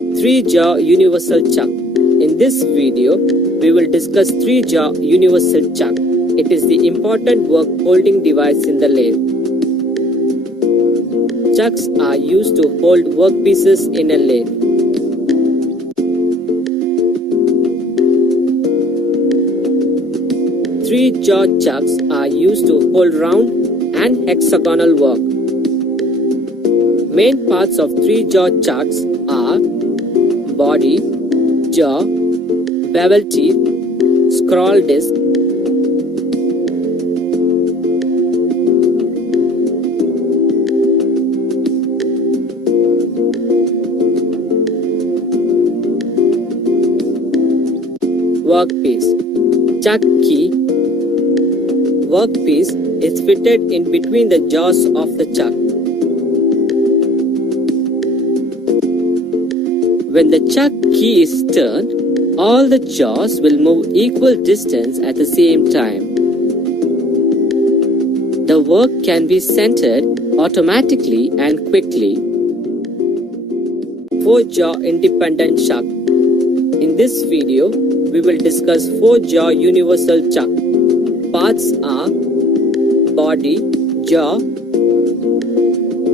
3-jaw universal chuck. In this video, we will discuss 3-jaw universal chuck. It is the important work holding device in the lathe. Chucks are used to hold workpieces in a lathe. Three-jaw chucks are used to hold round and hexagonal work. Main parts of three-jaw chucks are body, jaw, bevel teeth, scroll disc, workpiece, chuck key. Workpiece is fitted in between the jaws of the chuck. When the chuck key is turned, all the jaws will move equal distance at the same time. The work can be centered automatically and quickly. 4-jaw independent chuck. In this video, we will discuss 4-jaw universal chuck. Parts are body, jaw.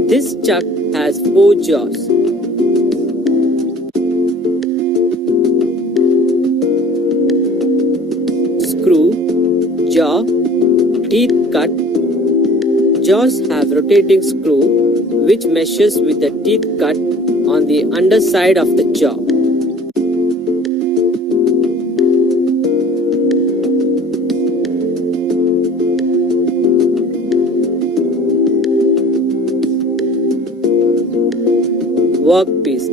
This chuck has 4 jaws. Screw, jaw, teeth cut. Jaws have rotating screw which meshes with the teeth cut on the underside of the jaw. Workpiece.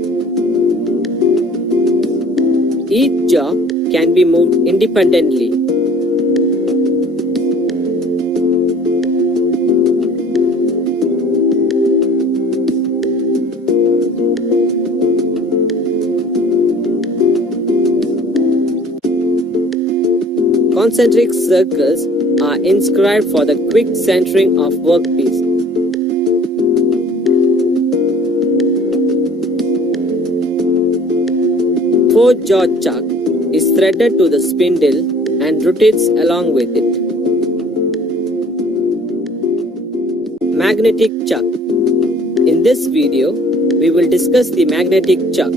Each jaw can be moved independently. Concentric circles are inscribed for the quick centering of workpiece. Four-jaw chuck is threaded to the spindle and rotates along with it. Magnetic chuck. In this video, we will discuss the magnetic chuck.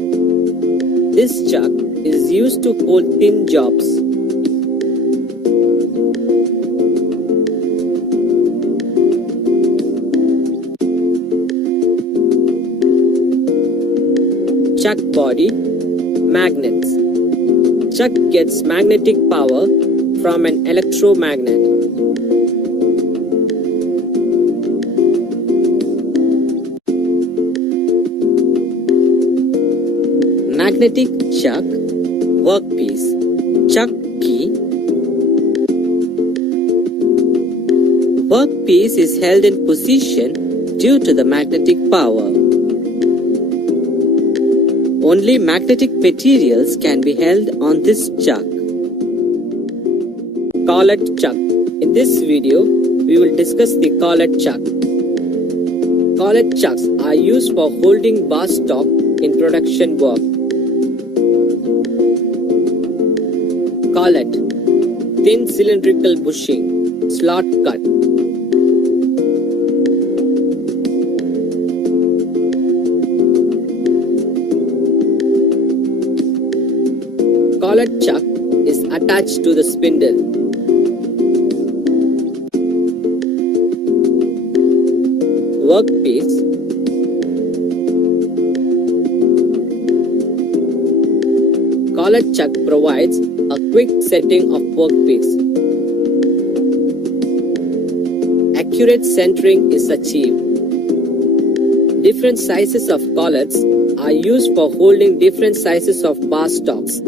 This chuck is used to hold thin jobs. Chuck body. Magnets. Chuck gets magnetic power from an electromagnet. Magnetic chuck, workpiece, chuck key. Workpiece is held in position due to the magnetic power. Only magnetic materials can be held on this chuck. Collet chuck. In this video, we will discuss the collet chuck. Collet chucks are used for holding bar stock in production work. Collet. Thin cylindrical bushing, slot cut. Collet chuck is attached to the spindle. Workpiece. Collet chuck provides a quick setting of workpiece. Accurate centering is achieved. Different sizes of collets are used for holding different sizes of bar stocks.